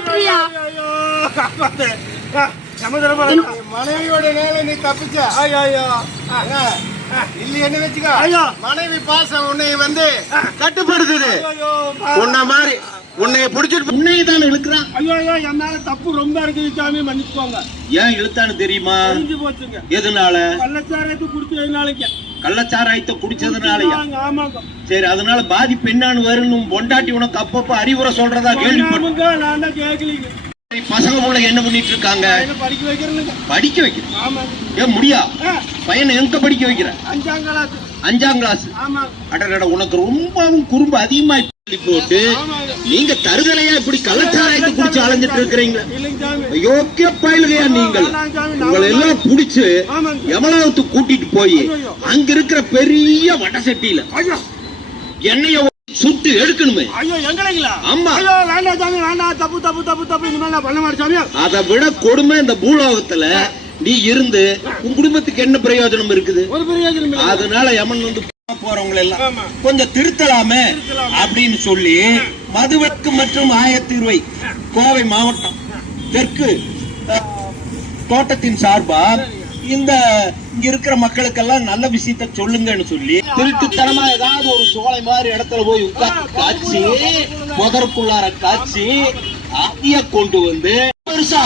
விட்டுறியா. மனைவியோட நேரம் நீ தப்பிச்ச. ஐயோ, ஐயோ. வச்சுக்கோ. மனைவி பாசம் உன்னை வந்து கட்டுப்படுத்துது. உன்ன மாதிரி உன்னை பிடிச்சிட்டு உன்னை தான் இழுக்கிறான். ஐயோ, ஐயோ, என் மேல தப்பு ரொம்ப இருக்குது சாமி மன்னிச்சுக்கோங்க. ஏன் இழுத்தான்னு தெரியுமா? தெரிஞ்சு போச்சுங்க. எதனால? கள்ளச்சாரத்தை குடிச்சதுனாலங்க கள்ளச்சாராயத்தை குடிச்சதுனாலயா? சரி அதனால பாதிப்பு என்னன்னு வரும்னு பொண்டாட்டி உனக்கு அப்பப்ப அறிவுரை சொல்றதா சரி, பசங்க உள்ள என்ன பண்ணிட்டு இருக்காங்க? படிக்க வைக்கிறேன் ஏன் முடியா? பையனை எங்க படிக்க வைக்கிற? அஞ்சாம் கிளாஸ் அஞ்சாம் கிளாஸ் அடடட உனக்கு ரொம்பவும் குறும்பு அதிகமா போட்டு நீங்க தருதலையா இப்படி கள்ளச்சாராயத்தை குடிச்சு அலைஞ்சிட்டு இருக்கிறீங்க யோக்கிய பயலுகையா நீங்கள். உங்களை எல்லாம் புடிச்சு யமலாவத்து கூட்டிட்டு போய். அங்க இருக்கிற பெரிய வடசட்டியில ஐயோ. எண்ணெய சுட்டு எடுக்கணுமே. ஐயோ எங்களைங்களா? ஆமா. ஐயோ வேண்டாம் சாமி வேண்டாம். தப்பு தப்பு தப்பு தப்பு. இனிமேல் நான் பண்ண மாட்டேன் சாமி அதை விட கொடுமை இந்த பூலோகத்துல. நீ இருந்து உன் குடும்பத்துக்கு என்ன பிரயோஜனம் இருக்குது? ஒரு பிரயோஜனம். அதனால யமன் வந்து போறவங்க எல்லாம். கொஞ்சம் திருத்தலாமே. அப்படின்னு சொல்லி மதுவிலக்கு மற்றும் ஆயத்தீர்வை கோவை மாவட்டம் தெற்கு தோட்டத்தின் சார்பா இந்த இங்க இருக்கிற மக்களுக்கெல்லாம் நல்ல விஷயத்த சொல்லுங்கன்னு சொல்லி திருட்டுத்தனமா ஏதாவது ஒரு சோலை மாதிரி இடத்துல போய் உட்கார்ந்து காய்ச்சி முதற்குள்ளார காய்ச்சி அதைய கொண்டு வந்து பெருசா?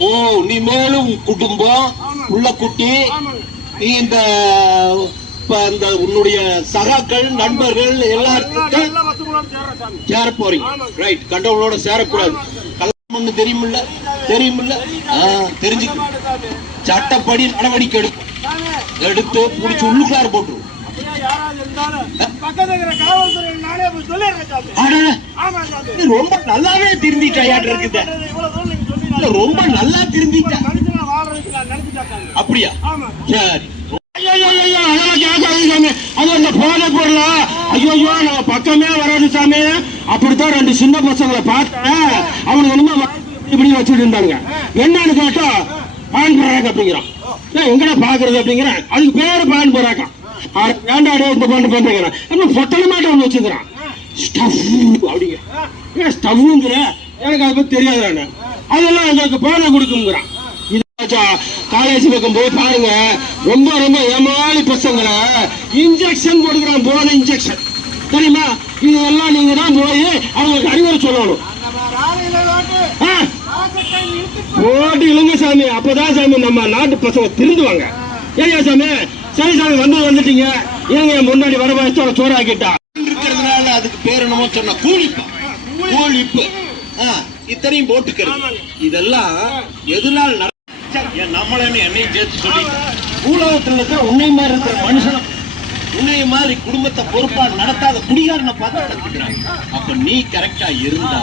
ஓ நீ மேலும் குடும்பம் உள்ள குட்டி? நீ இந்த உன்னுடைய சகாக்கள் நண்பர்கள் எல்லாம் சேர போறீங்க? ரைட் கண்டவங்களோட சேரக்கூடாது. கல்யாணம் தெரியுமில்ல? தெரியுமில்ல? சாமி. சட்டப்படி நடவடிக்கை எடுக்கும் எடுத்து புடிச்சு சாமி. நீ ரொம்ப நல்லாவே திருந்திட்டாயாட்டு இருக்குது ரொம்ப நல்லா திருந்திட்ட. அப்படியா? சரி. ஐயோ ஐயோ ஐயோ சாமி. அது அந்த போதை பொருளா? ஐயோ ஐயோ நம்ம பக்கமே வராது சாமி அப்படித்தான் ரெண்டு சின்ன பசங்களை பார்த்தேன் அவனுக்கு என்னமோ இப்படி வச்சுட்டு இருந்தாங்க என்னன்னு கேட்டா பான் பராக் அப்படிங்கிறான். எங்கடா பாக்குறது அப்படிங்கிறேன் அதுக்கு பேரு பான் பராக்கா ஏண்டாடே இந்த பாண்டு பண்றேங்கிறான் என்ன பொட்டல மாட்டை ஒன்று வச்சுக்கிறான். ஸ்டவ் அப்படிங்கிற. ஏன் ஸ்டவ்ங்கிற? எனக்கு அதை பத்தி தெரியாது அதெல்லாம் எங்களுக்கு பேனை கொடுக்குங்கிறான் காலேஜ் பக்கம் போய் பாருங்க. ரொம்ப ரொம்ப ஏமாளி பசங்களை. இன்ஜெக்ஷன் கொடுக்குறான் போன இன்ஜெக்ஷன் தெரியுமா? இதெல்லாம் நீங்க தான் போய் அவங்களுக்கு அறிவுரை சொல்லணும். போட்டு இழுங்க சாமி. அப்பதான் சாமி நம்ம நாட்டு பசங்க திருந்துவாங்க. ஏங்க சாமி? சரி சாமி வந்து வந்துட்டீங்க. ஏங்க முன்னாடி வர வயசோட சோறாக்கிட்டா? இருக்கிறதுனால அதுக்கு பேர் என்னமோ சொன்ன கூலிப்பு. கூலிப்பு. ஆ, இத்தனையும் போட்டுக்கிறது. இதெல்லாம் எதனால நம்மளன்னு என்னையும் சேர்த்து சொல்லிட்டு பூலோகத்தில் இருக்கிற உன்னை மாதிரி இருக்கிற மனுஷனும் உன்னைய மாதிரி குடும்பத்தை பொறுப்பா நடத்தாத குடிகாரனை பார்த்து கத்துக்கிறாங்க அப்ப நீ கரெக்டா இருந்தா